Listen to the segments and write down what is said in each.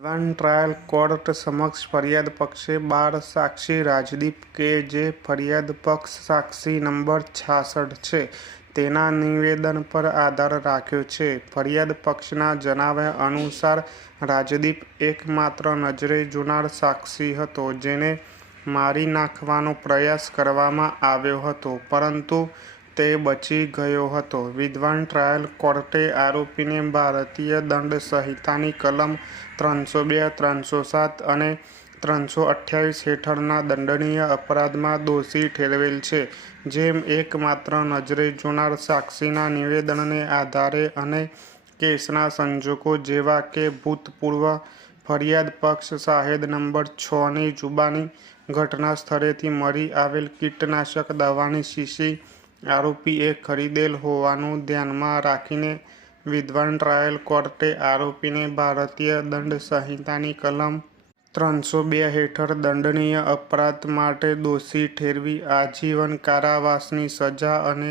વિદ્વાન trial court સમક્ષ ફરિયાદ પક્ષે 12 સાક્ષી રાજદીપ કે જે ફરિયાદ પક્ષ સાક્ષી નંબર 66 છે તેના નિવેદન પર આધાર રાખ્યો છે. ફરિયાદ પક્ષના જણાવ્યા અનુસાર રાજદીપ એકમાત્ર નજરે જોનાર સાક્ષી હતો જેને મારી નાખવાનો પ્રયાસ કરવામાં આવ્યો હતો પરંતુ તે બચી ગયો હતો. વિદ્વાન ટ્રાયલ કોર્ટે આરોપીને ભારતીય દંડ સંહિતાની કલમ 302, 307 અને 328 હેઠળના દંડનીય અપરાધમાં દોષી ઠેરવેલ છે. જેમ એકમાત્ર નજરે જોનાર સાક્ષીના નિવેદનને આધારે અને કેસના સંજોગો જેવા કે ભૂતપૂર્વ ફરિયાદ પક્ષ શાહેદ નંબર 6ની જુબાની, ઘટના સ્થળેથી મળી આવેલ કીટનાશક દવાની શીશી આરોપીએ ખરીદેલ હોવાનું ધ્યાનમાં રાખીને વિદ્વાન ટ્રાયલ કોર્ટે આરોપીને ભારતીય દંડ સંહિતાની કલમ 302 હેઠળ દંડનીય અપરાધ માટે દોષી ઠેરવી આજીવન કારાવાસની સજા અને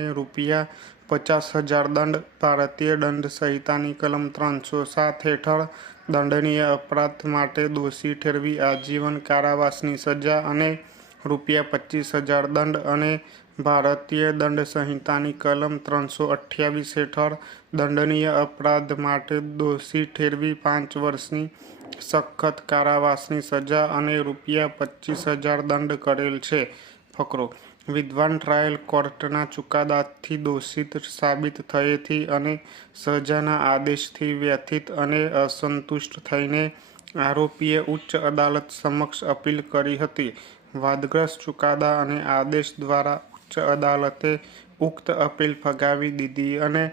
₹50,000 દંડ, ભારતીય દંડ સંહિતાની કલમ 307 હેઠળ દંડનીય અપરાધ માટે દોષી ઠેરવી આજીવન કારાવાસની સજા અને ₹25,000 દંડ અને ભારતીય દંડ સંહિતાની કલમ 328 હેઠળ દંડનીય અપરાધ માટે દોષી ઠેરવી 5 વર્ષની સખત કારાવાસની સજા અને ₹25,000 દંડ કરેલ છે. ફકરો: વિદ્વાન ટ્રાયલ કોર્ટના ચુકાદાથી દોષિત સાબિત થયેથી અને સજાના આદેશથી વ્યથિત અને અસંતુષ્ટ થઈને આરોપીએ ઉચ્ચ અદાલત સમક્ષ અપીલ કરી હતી. વાદગ્રસ્ત ચુકાદા અને આદેશ દ્વારા ઉચ્ચ અદાલતે ઉક્ત અપીલ ફગાવી દીધી અને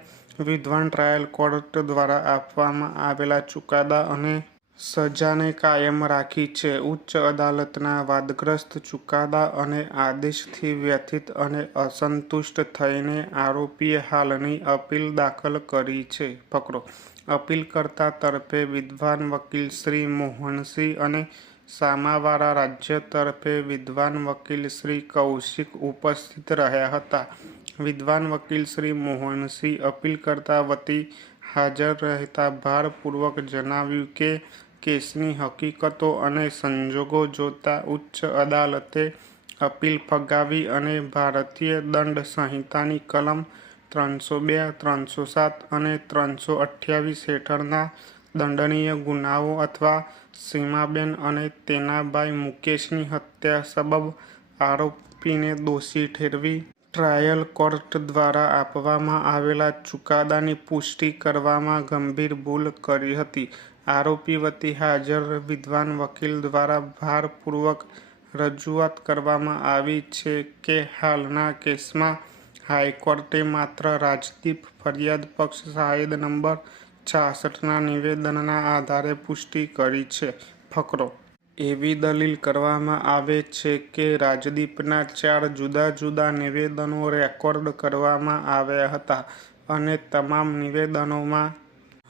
વિદ્વાન ટ્રાયલ કોર્ટ દ્વારા આપવામાં આવેલા ચુકાદા અને સજાને કાયમ રાખી છે. ઉચ્ચ અદાલતના વાદગ્રસ્ત ચુકાદા અને આદેશથી વ્યથિત અને અસંતુષ્ટ થઈને આરોપીએ હાલની અપીલ દાખલ કરી છે. ફકરો: અપીલકર્તા તરફે વિદ્વાન વકીલ શ્રી મોહનસિંહ અને સામાવારા રાજ્ય તરફે વિદ્વાન વકીલ શ્રી કૌશિક ઉપસ્થિત રહ્યા હતા. વિદ્વાન વકીલ શ્રી મોહનસિંહ અપીલકર્તા વતી હાજર રહેતા ભારપૂર્વક જણાવ્યું કે કેસની હકીકતો અને સંજોગો જોતા ઉચ્ચ અદાલતે અપીલ ફગાવી અને ભારતીય દંડ સંહિતાની કલમ 302, 307 અને 328 હેઠળના દંડનીય ગુનાઓ અથવા સીમાબેન અને તેના ભાઈ મુકેશની હત્યા સબબ આરોપીને દોષી ઠેરવી ટ્રાયલ કોર્ટ દ્વારા આપવામાં આવેલા ચુકાદાની પુષ્ટિ કરવામાં ગંભીર ભૂલ કરી હતી. આરોપી વતી હાજર વિદ્વાન વકીલ દ્વારા ભારપૂર્વક રજૂઆત કરવામાં આવી છે કે હાલના કેસમાં હાઈકોર્ટે માત્ર રાજદીપ ફરિયાદ પક્ષ શાહેદ નંબર 66ના નિવેદનના આધારે પુષ્ટિ કરી છે. ફકરો: એવી દલીલ કરવામાં આવે છે કે રાજદીપના 4 જુદા જુદા નિવેદનો રેકોર્ડ કરવામાં આવ્યા હતા અને તમામ નિવેદનોમાં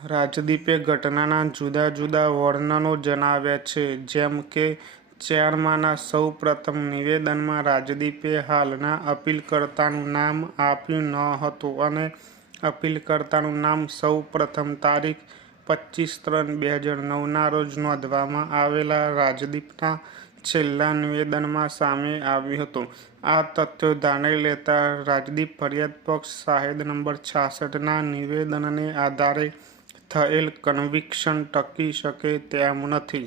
રાજદીપે ઘટનાના જુદા જુદા વર્ણનો જણાવ્યા છે. જેમ કે 4માના સૌ પ્રથમ નિવેદનમાં રાજદીપે હાલના અપીલકર્તાનું નામ આપ્યું ન હતું અને અપીલકર્તાનું નામ સૌ પ્રથમ તારીખ 25/3/2009ના રોજ નોંધવામાં આવેલા રાજદીપના છેલ્લા નિવેદનમાં સામે આવ્યું હતું. આ તથ્યો ધ્યાને લેતા રાજદીપ ફરિયાદ પક્ષ શાહેદ નંબર 66ના નિવેદનને આધારે થયેલ કન્વિક્શન ટકી શકે તેમ નથી.